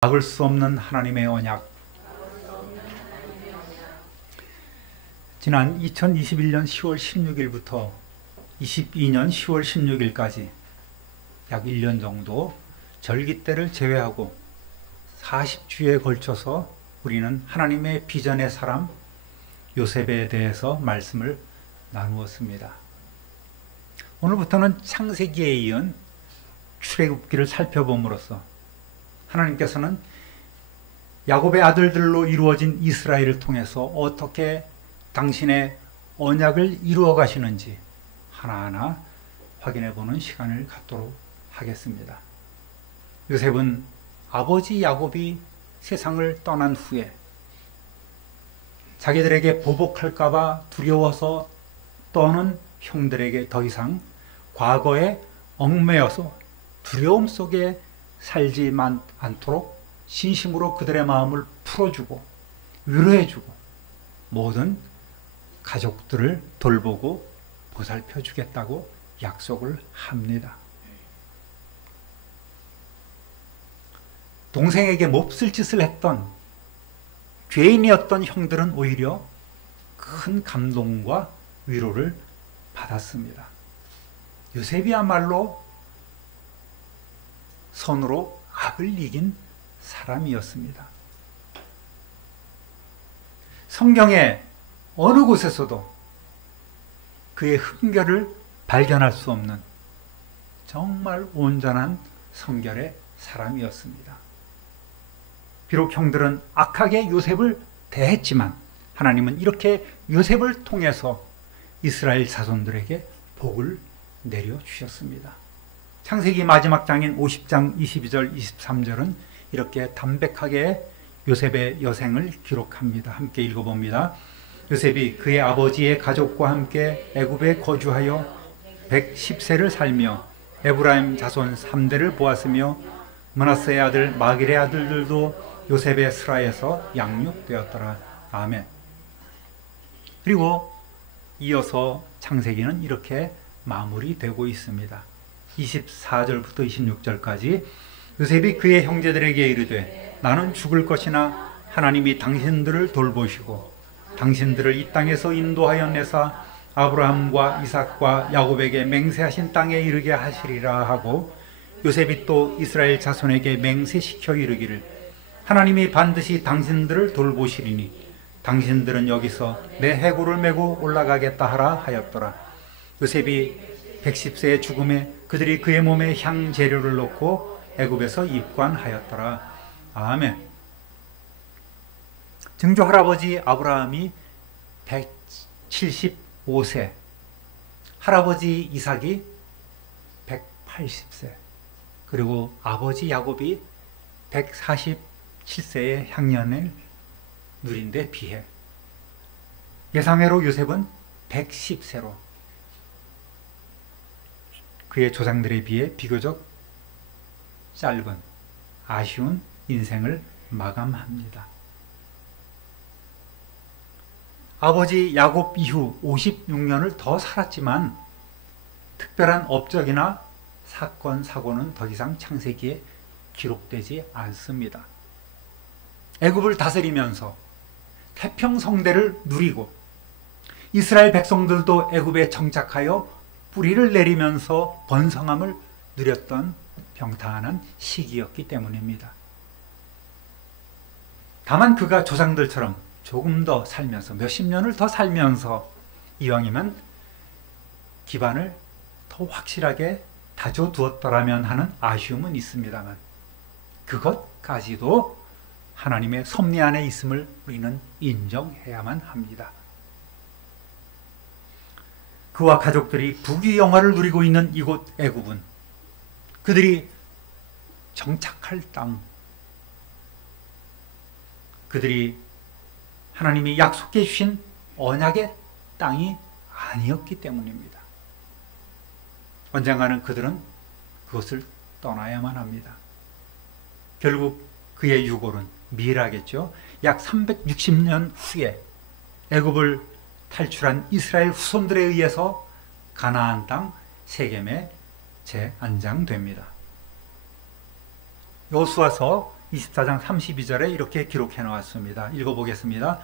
막을 수 없는 하나님의 언약. 지난 2021년 10월 16일부터 22년 10월 16일까지 약 1년 정도 절기 때를 제외하고 40주에 걸쳐서 우리는 하나님의 비전의 사람 요셉에 대해서 말씀을 나누었습니다. 오늘부터는 창세기에 이은 출애굽기를 살펴봄으로써 하나님께서는 야곱의 아들들로 이루어진 이스라엘을 통해서 어떻게 당신의 언약을 이루어 가시는지 하나하나 확인해 보는 시간을 갖도록 하겠습니다. 요셉은 아버지 야곱이 세상을 떠난 후에 자기들에게 보복할까 봐 두려워서 떠는 형들에게 더 이상 과거에 얽매여서 두려움 속에 살지 않도록 진심으로 그들의 마음을 풀어주고 위로해주고 모든 가족들을 돌보고 보살펴 주겠다고 약속을 합니다. 동생에게 몹쓸 짓을 했던 죄인이었던 형들은 오히려 큰 감동과 위로를 받았습니다. 요셉이야말로 선으로 악을 이긴 사람이었습니다. 성경의 어느 곳에서도 그의 흠결을 발견할 수 없는 정말 온전한 성결의 사람이었습니다. 비록 형들은 악하게 요셉을 대했지만 하나님은 이렇게 요셉을 통해서 이스라엘 자손들에게 복을 내려주셨습니다. 창세기 마지막 장인 50장 22절 23절은 이렇게 담백하게 요셉의 여생을 기록합니다. 함께 읽어봅니다. 요셉이 그의 아버지의 가족과 함께 애굽에 거주하여 110세를 살며 에브라임 자손 3대를 보았으며 므낫세의 아들 마길의 아들들도 요셉의 스라에서 양육되었더라. 아멘. 그리고 이어서 창세기는 이렇게 마무리되고 있습니다. 24절부터 26절까지 요셉이 그의 형제들에게 이르되 나는 죽을 것이나 하나님이 당신들을 돌보시고 당신들을 이 땅에서 인도하여 내사 아브라함과 이삭과 야곱에게 맹세하신 땅에 이르게 하시리라 하고 요셉이 또 이스라엘 자손에게 맹세시켜 이르기를 하나님이 반드시 당신들을 돌보시리니 당신들은 여기서 내 해골을 메고 올라가겠다 하라 하였더라. 요셉이 110세의 죽음에 그들이 그의 몸에 향재료를 넣고 애굽에서 입관하였더라. 아멘. 증조 할아버지 아브라함이 175세, 할아버지 이삭이 180세, 그리고 아버지 야곱이 147세의 향년을 누린 데 비해 예상외로 요셉은 110세로 그의 조상들에 비해 비교적 짧은 아쉬운 인생을 마감합니다. 아버지 야곱 이후 56년을 더 살았지만 특별한 업적이나 사건, 사고는 더 이상 창세기에 기록되지 않습니다. 애굽을 다스리면서 태평성대를 누리고 이스라엘 백성들도 애굽에 정착하여 뿌리를 내리면서 번성함을 누렸던 평탄한 시기였기 때문입니다. 다만 그가 조상들처럼 조금 더 살면서 몇십 년을 더 살면서 이왕이면 기반을 더 확실하게 다져두었더라면 하는 아쉬움은 있습니다만 그것까지도 하나님의 섭리 안에 있음을 우리는 인정해야만 합니다. 그와 가족들이 부귀영화를 누리고 있는 이곳 애굽은 그들이 정착할 땅, 그들이 하나님이 약속해 주신 언약의 땅이 아니었기 때문입니다. 언젠가는 그들은 그것을 떠나야만 합니다. 결국 그의 유골은 미라겠죠. 약 360년 후에 애굽을 탈출한 이스라엘 후손들에 의해서 가나안 땅 세겜에 재안장됩니다. 여호수아서 24장 32절에 이렇게 기록해 놓았습니다. 읽어보겠습니다.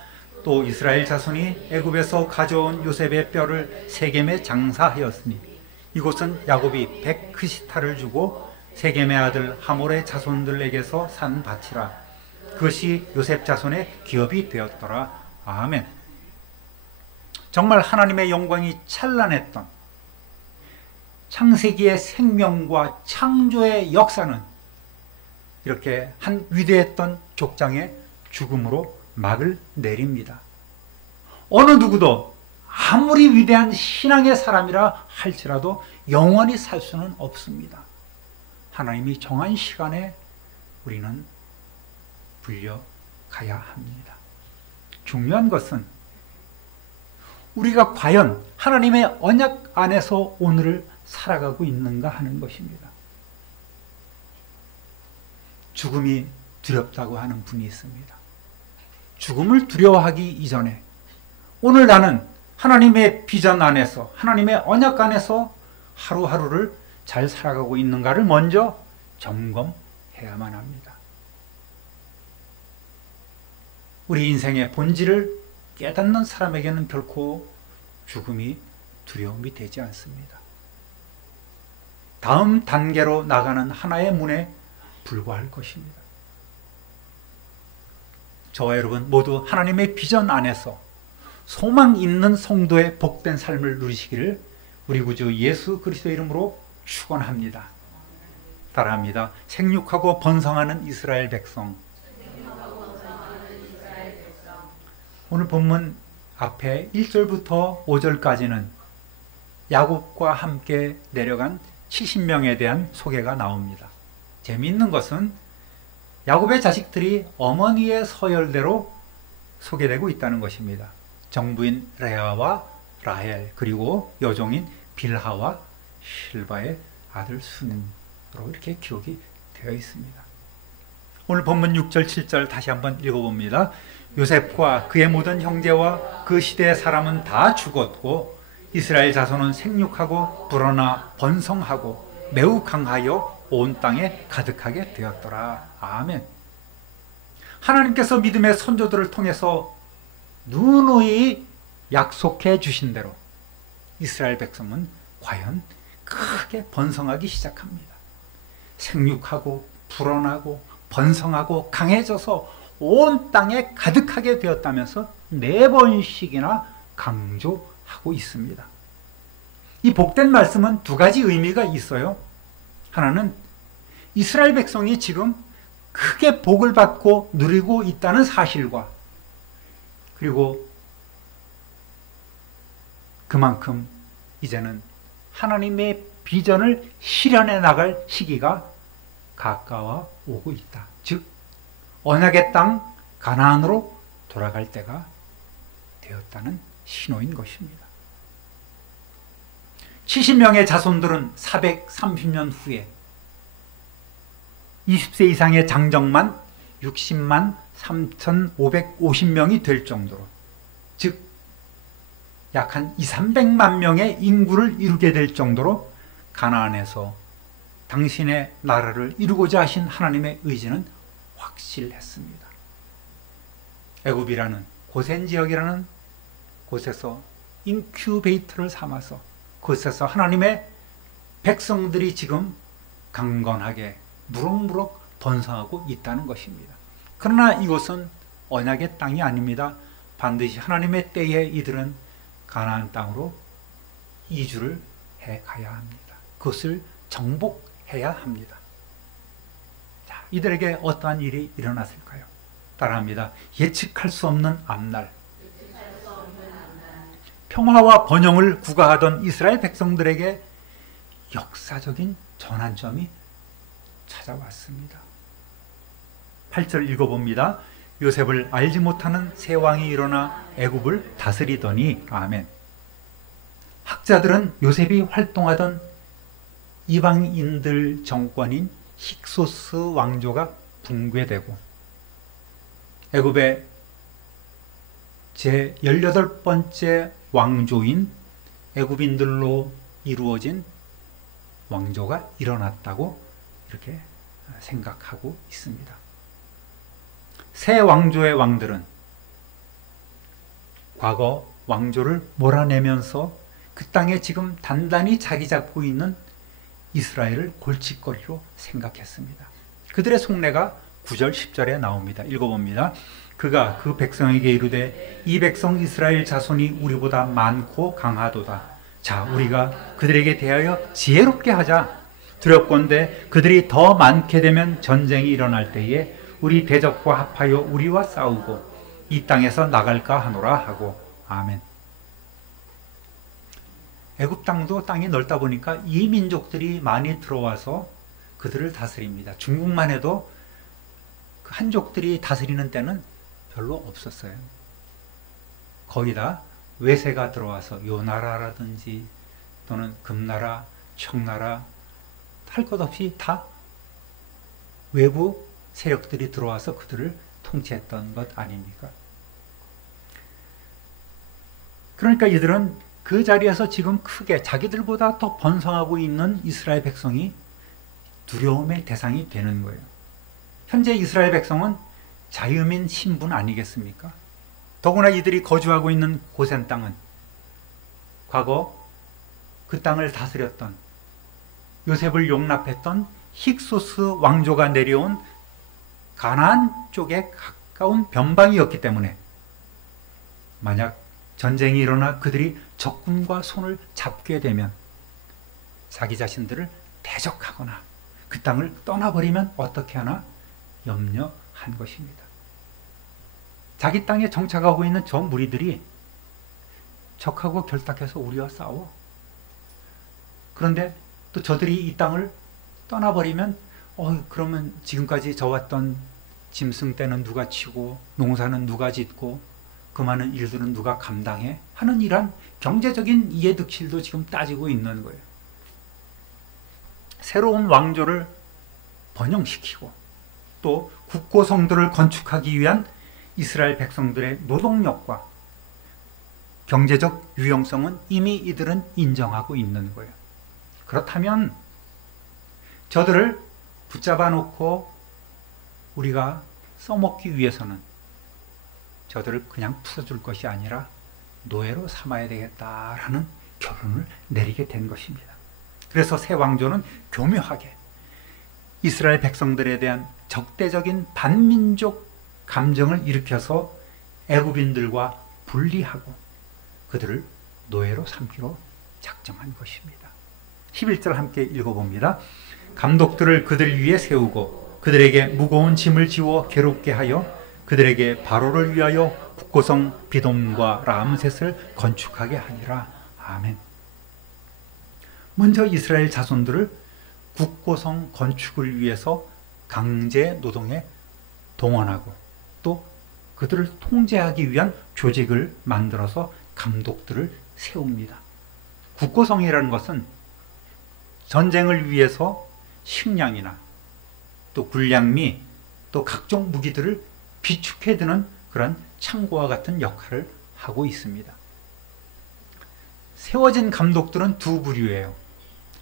또 이스라엘 자손이 애굽에서 가져온 요셉의 뼈를 세겜에 장사하였으니 이곳은 야곱이 백크시타를 주고 세겜의 아들 하몰의 자손들에게서 산 밭이라. 그것이 요셉 자손의 기업이 되었더라. 아멘. 정말 하나님의 영광이 찬란했던 창세기의 생명과 창조의 역사는 이렇게 한 위대했던 족장의 죽음으로 막을 내립니다. 어느 누구도 아무리 위대한 신앙의 사람이라 할지라도 영원히 살 수는 없습니다. 하나님이 정한 시간에 우리는 불려가야 합니다. 중요한 것은 우리가 과연 하나님의 언약 안에서 오늘을 살아가고 있는가 하는 것입니다. 죽음이 두렵다고 하는 분이 있습니다. 죽음을 두려워하기 이전에 오늘 나는 하나님의 비전 안에서, 하나님의 언약 안에서 하루하루를 잘 살아가고 있는가를 먼저 점검해야만 합니다. 우리 인생의 본질을 깨닫는 사람에게는 결코 죽음이 두려움이 되지 않습니다. 다음 단계로 나가는 하나의 문에 불과할 것입니다. 저와 여러분 모두 하나님의 비전 안에서 소망 있는 성도의 복된 삶을 누리시기를 우리 구주 예수 그리스도의 이름으로 축원합니다. 따라합니다. 생육하고 번성하는 이스라엘 백성. 오늘 본문 앞에 1절부터 5절까지는 야곱과 함께 내려간 70명에 대한 소개가 나옵니다. 재미있는 것은 야곱의 자식들이 어머니의 서열대로 소개되고 있다는 것입니다. 정부인 레아와 라헬, 그리고 여종인 빌하와 실바의 아들 순으로 이렇게 기록이 되어 있습니다. 오늘 본문 6절, 7절 다시 한번 읽어봅니다. 요셉과 그의 모든 형제와 그 시대의 사람은 다 죽었고 이스라엘 자손은 생육하고 불어나 번성하고 매우 강하여 온 땅에 가득하게 되었더라. 아멘. 하나님께서 믿음의 선조들을 통해서 누누이 약속해 주신 대로 이스라엘 백성은 과연 크게 번성하기 시작합니다. 생육하고 불어나고 번성하고 강해져서 온 땅에 가득하게 되었다면서 4번씩이나 강조하고 있습니다. 이 복된 말씀은 두 가지 의미가 있어요. 하나는 이스라엘 백성이 지금 크게 복을 받고 누리고 있다는 사실과, 그리고 그만큼 이제는 하나님의 비전을 실현해 나갈 시기가 가까워 오고 있다. 즉 언약의 땅 가나안으로 돌아갈 때가 되었다는 신호인 것입니다. 70명의 자손들은 430년 후에 20세 이상의 장정만 60만 3,550명이 될 정도로, 즉 약 한 200~300만 명의 인구를 이루게 될 정도로 가나안에서 당신의 나라를 이루고자 하신 하나님의 의지는 확실했습니다. 애굽이라는 고센 지역이라는 곳에서 인큐베이터를 삼아서 그곳에서 하나님의 백성들이 지금 강건하게 무럭무럭 번성하고 있다는 것입니다. 그러나 이곳은 언약의 땅이 아닙니다. 반드시 하나님의 때에 이들은 가나안 땅으로 이주를 해 가야 합니다. 그것을 정복해야 합니다. 자, 이들에게 어떠한 일이 일어났을까요? 따라합니다. 예측할 수 없는 앞날. 평화와 번영을 구가하던 이스라엘 백성들에게 역사적인 전환점이 찾아왔습니다. 8절 읽어봅니다. 요셉을 알지 못하는 새 왕이 일어나 애굽을 다스리더니. 아멘. 학자들은 요셉이 활동하던 이방인들 정권인 힉소스 왕조가 붕괴되고 애굽의 제 18번째 왕조인 애굽인들로 이루어진 왕조가 일어났다고 이렇게 생각하고 있습니다. 새 왕조의 왕들은 과거 왕조를 몰아내면서 그 땅에 지금 단단히 자리 잡고 있는 이스라엘을 골칫거리로 생각했습니다. 그들의 속내가 9절 10절에 나옵니다. 읽어봅니다. 그가 그 백성에게 이르되 이 백성 이스라엘 자손이 우리보다 많고 강하도다. 자, 우리가 그들에게 대하여 지혜롭게 하자. 두렵건대 그들이 더 많게 되면 전쟁이 일어날 때에 우리 대적과 합하여 우리와 싸우고 이 땅에서 나갈까 하노라 하고. 아멘. 애굽 땅도 땅이 넓다 보니까 이 민족들이 많이 들어와서 그들을 다스립니다. 중국만 해도 그 한족들이 다스리는 때는 별로 없었어요. 거의 다 외세가 들어와서 요나라라든지 또는 금나라, 청나라 할 것 없이 다 외부 세력들이 들어와서 그들을 통치했던 것 아닙니까? 그러니까 이들은 그 자리에서 지금 크게 자기들보다 더 번성하고 있는 이스라엘 백성이 두려움의 대상이 되는 거예요. 현재 이스라엘 백성은 자유민 신분 아니겠습니까? 더구나 이들이 거주하고 있는 고센 땅은 과거 그 땅을 다스렸던 요셉을 용납했던 힉소스 왕조가 내려온 가나안 쪽에 가까운 변방이었기 때문에 만약 전쟁이 일어나 그들이 적군과 손을 잡게 되면 자기 자신들을 대적하거나 그 땅을 떠나버리면 어떻게 하나 염려한 것입니다. 자기 땅에 정착하고 있는 저 무리들이 적하고 결탁해서 우리와 싸워. 그런데 또 저들이 이 땅을 떠나버리면 그러면 지금까지 져왔던 짐승 떼는 누가 치고 농사는 누가 짓고 그 많은 일들은 누가 감당해? 하는 이런 경제적인 이해득실도 지금 따지고 있는 거예요. 새로운 왕조를 번영시키고 또 국고성들을 건축하기 위한 이스라엘 백성들의 노동력과 경제적 유용성은 이미 이들은 인정하고 있는 거예요. 그렇다면 저들을 붙잡아 놓고 우리가 써먹기 위해서는 저들을 그냥 풀어줄 것이 아니라 노예로 삼아야 되겠다라는 결론을 내리게 된 것입니다. 그래서 새 왕조는 교묘하게 이스라엘 백성들에 대한 적대적인 반민족 감정을 일으켜서 애굽인들과 분리하고 그들을 노예로 삼기로 작정한 것입니다. 11절 함께 읽어봅니다. 감독들을 그들 위에 세우고 그들에게 무거운 짐을 지워 괴롭게 하여 그들에게 바로를 위하여 국고성 비돔과 람셋을 건축하게 하니라. 아멘. 먼저 이스라엘 자손들을 국고성 건축을 위해서 강제 노동에 동원하고 또 그들을 통제하기 위한 조직을 만들어서 감독들을 세웁니다. 국고성이라는 것은 전쟁을 위해서 식량이나 또 군량미 또 각종 무기들을 비축해 두는 그런 창고와 같은 역할을 하고 있습니다. 세워진 감독들은 두 부류예요.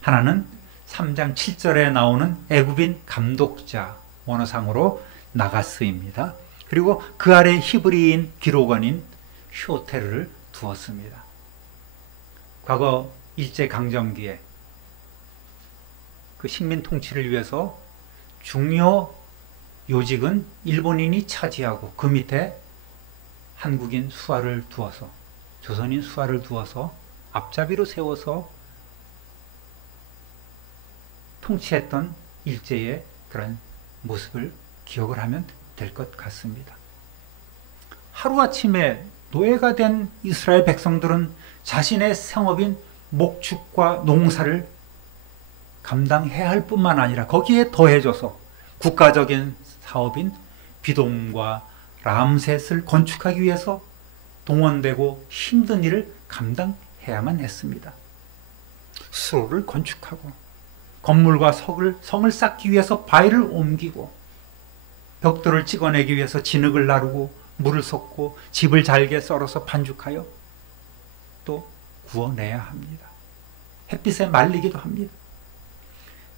하나는 3장 7절에 나오는 애굽인 감독자, 원어상으로 나가스입니다. 그리고 그 아래 히브리인 기록원인 쇼테르를 두었습니다. 과거 일제강점기에 그 식민 통치를 위해서 중요 요직은 일본인이 차지하고 그 밑에 한국인 수하를 두어서 조선인 수하를 두어서 앞잡이로 세워서 통치했던 일제의 그런 모습을 기억을 하면 될 것 같습니다. 하루아침에 노예가 된 이스라엘 백성들은 자신의 생업인 목축과 농사를 감당해야 할 뿐만 아니라 거기에 더해져서 국가적인 사업인 비돔과 람셋을 건축하기 위해서 동원되고 힘든 일을 감당해야만 했습니다. 수로를 건축하고 건물과 성을 쌓기 위해서 바위를 옮기고 벽돌을 찍어내기 위해서 진흙을 나르고 물을 섞고 집을 잘게 썰어서 반죽하여 또 구워내야 합니다. 햇빛에 말리기도 합니다.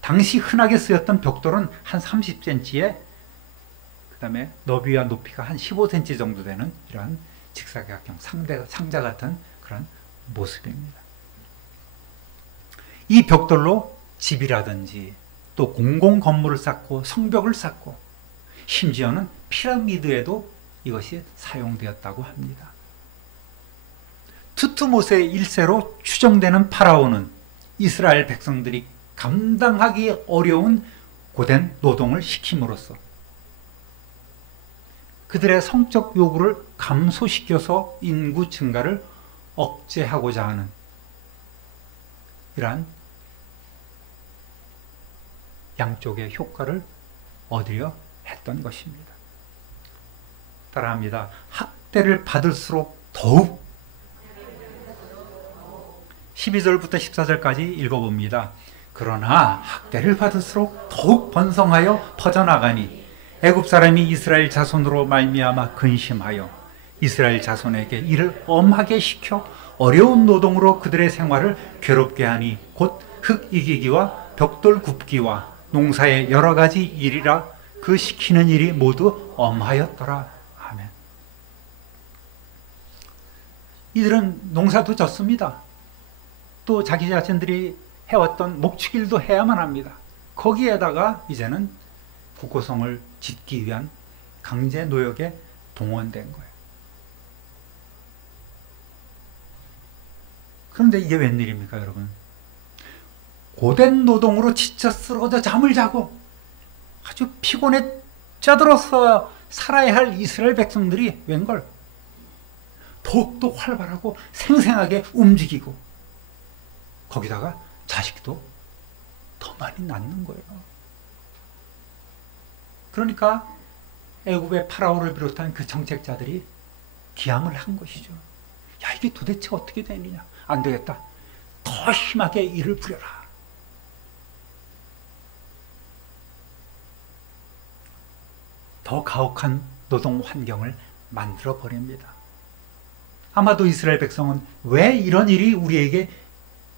당시 흔하게 쓰였던 벽돌은 한 30cm에 다음에 너비와 높이가 한 15cm 정도 되는 이러한 직사각형 상자 같은 그런 모습입니다. 이 벽돌로 집이라든지 또 공공 건물을 쌓고 성벽을 쌓고 심지어는 피라미드에도 이것이 사용되었다고 합니다. 투트모스의 1세로 추정되는 파라오는 이스라엘 백성들이 감당하기 어려운 고된 노동을 시킴으로써 그들의 성적 요구를 감소시켜서 인구 증가를 억제하고자 하는 이러한 양쪽의 효과를 얻으려 했던 것입니다. 따라합니다. 학대를 받을수록 더욱 12절부터 14절까지 읽어봅니다. 그러나 학대를 받을수록 더욱 번성하여 퍼져나가니 애굽 사람이 이스라엘 자손으로 말미암아 근심하여 이스라엘 자손에게 이를 엄하게 시켜 어려운 노동으로 그들의 생활을 괴롭게 하니 곧 흙 이기기와 벽돌 굽기와 농사의 여러 가지 일이라 그 시키는 일이 모두 엄하였더라. 아멘. 이들은 농사도 졌습니다. 또 자기 자신들이 해왔던 목축일도 해야만 합니다. 거기에다가 이제는 국고성을 짓기 위한 강제 노역에 동원된 거예요. 그런데 이게 웬일입니까, 여러분? 고된 노동으로 지쳐 쓰러져 잠을 자고 아주 피곤에 쪄들어서 살아야 할 이스라엘 백성들이 웬걸 더욱더 활발하고 생생하게 움직이고 거기다가 자식도 더 많이 낳는 거예요. 그러니까 애굽의 파라오를 비롯한 그 정책자들이 기함을 한 것이죠. 야, 이게 도대체 어떻게 되느냐? 안 되겠다. 더 심하게 일을 부려라. 더 가혹한 노동 환경을 만들어 버립니다. 아마도 이스라엘 백성은 왜 이런 일이 우리에게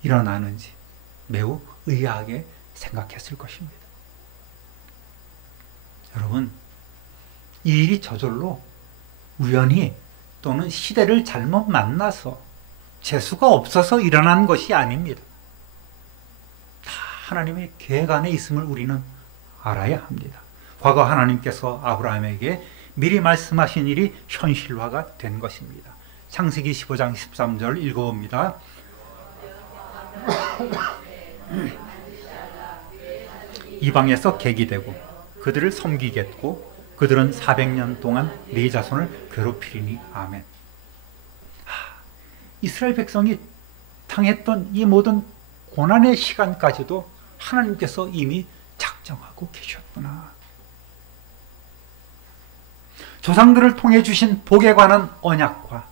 일어나는지 매우 의아하게 생각했을 것입니다. 여러분, 이 일이 저절로 우연히 또는 시대를 잘못 만나서 재수가 없어서 일어난 것이 아닙니다. 다 하나님의 계획 안에 있음을 우리는 알아야 합니다. 과거 하나님께서 아브라함에게 미리 말씀하신 일이 현실화가 된 것입니다. 창세기 15장 13절 읽어봅니다. 이방에서 객이 되고 그들을 섬기겠고 그들은 400년 동안 네 자손을 괴롭히리니 아멘. 이스라엘 백성이 당했던 이 모든 고난의 시간까지도 하나님께서 이미 작정하고 계셨구나. 조상들을 통해 주신 복에 관한 언약과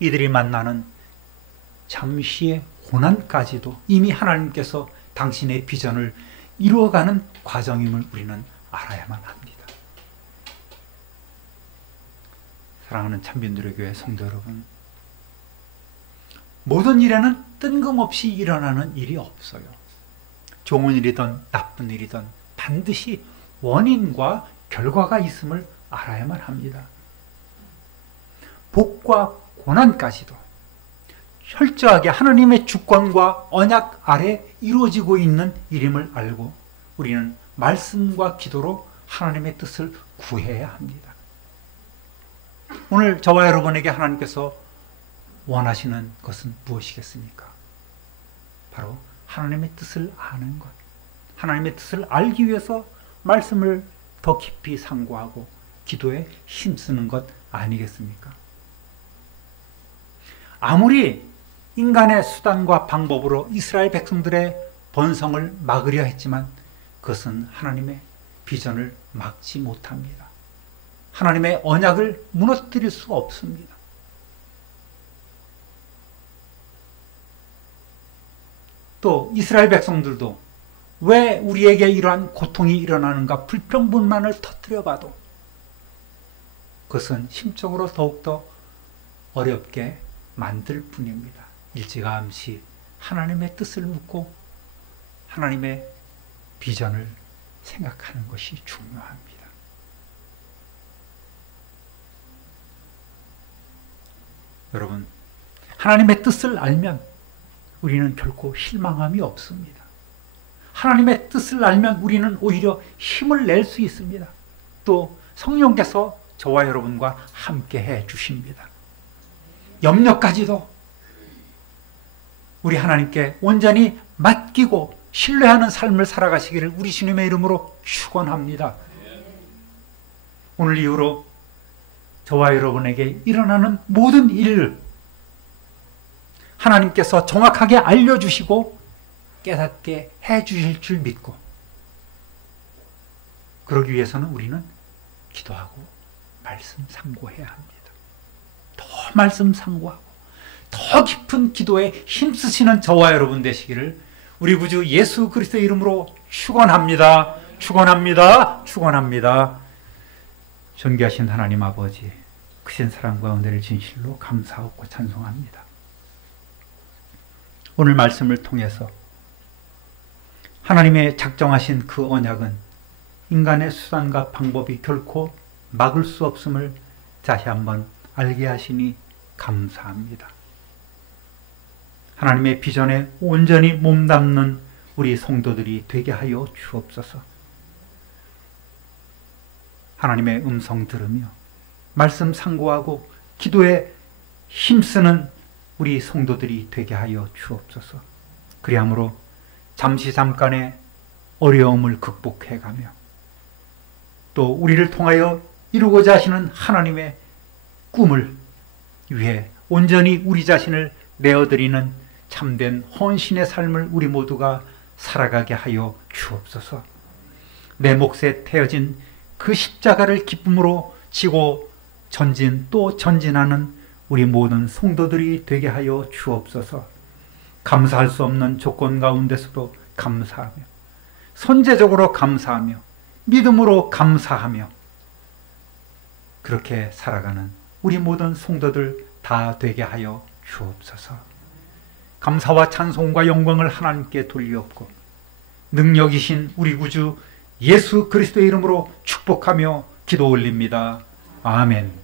이들이 만나는 잠시의 고난까지도 이미 하나님께서 당신의 비전을 이루어가는 과정임을 우리는 알아야만 합니다. 사랑하는 참빈들의 교회 성도 여러분, 모든 일에는 뜬금없이 일어나는 일이 없어요. 좋은 일이든 나쁜 일이든 반드시 원인과 결과가 있음을 알아야만 합니다. 복과 고난까지도 철저하게 하나님의 주권과 언약 아래 이루어지고 있는 일임을 알고 우리는 말씀과 기도로 하나님의 뜻을 구해야 합니다. 오늘 저와 여러분에게 하나님께서 원하시는 것은 무엇이겠습니까? 바로 하나님의 뜻을 아는 것. 하나님의 뜻을 알기 위해서 말씀을 더 깊이 상고하고 기도에 힘쓰는 것 아니겠습니까? 아무리 인간의 수단과 방법으로 이스라엘 백성들의 번성을 막으려 했지만 그것은 하나님의 비전을 막지 못합니다. 하나님의 언약을 무너뜨릴 수 없습니다. 또 이스라엘 백성들도 왜 우리에게 이러한 고통이 일어나는가 불평불만을 터뜨려봐도 그것은 심적으로 더욱더 어렵게 만들 뿐입니다. 일찌감치 하나님의 뜻을 묻고 하나님의 비전을 생각하는 것이 중요합니다. 여러분, 하나님의 뜻을 알면 우리는 결코 실망함이 없습니다. 하나님의 뜻을 알면 우리는 오히려 힘을 낼 수 있습니다. 또 성령께서 저와 여러분과 함께 해 주십니다. 염려까지도 우리 하나님께 온전히 맡기고 신뢰하는 삶을 살아가시기를 우리 주님의 이름으로 축원합니다. 오늘 이후로 저와 여러분에게 일어나는 모든 일을 하나님께서 정확하게 알려주시고 깨닫게 해주실 줄 믿고, 그러기 위해서는 우리는 기도하고 말씀 상고해야 합니다. 더 말씀 상고하고 더 깊은 기도에 힘쓰시는 저와 여러분 되시기를 우리 구주 예수 그리스도의 이름으로 축원합니다. 축원합니다. 축원합니다. 존귀하신 하나님 아버지, 크신 사랑과 은혜를 진실로 감사하고 찬송합니다. 오늘 말씀을 통해서 하나님의 작정하신 그 언약은 인간의 수단과 방법이 결코 막을 수 없음을 다시 한번 알게 하시니 감사합니다. 하나님의 비전에 온전히 몸담는 우리 성도들이 되게 하여 주옵소서. 하나님의 음성 들으며 말씀 상고하고 기도에 힘쓰는 우리 성도들이 되게 하여 주옵소서. 그리함으로 잠시 잠깐의 어려움을 극복해가며 또 우리를 통하여 이루고자 하시는 하나님의 꿈을 위해 온전히 우리 자신을 내어드리는 참된 헌신의 삶을 우리 모두가 살아가게 하여 주옵소서. 내 몫에 태어진 그 십자가를 기쁨으로 지고 전진 또 전진하는 우리 모든 성도들이 되게 하여 주옵소서. 감사할 수 없는 조건 가운데서도 감사하며 선제적으로 감사하며 믿음으로 감사하며 그렇게 살아가는 우리 모든 성도들 다 되게 하여 주옵소서. 감사와 찬송과 영광을 하나님께 돌리옵고 능력이신 우리 구주 예수 그리스도의 이름으로 축복하며 기도 올립니다. 아멘.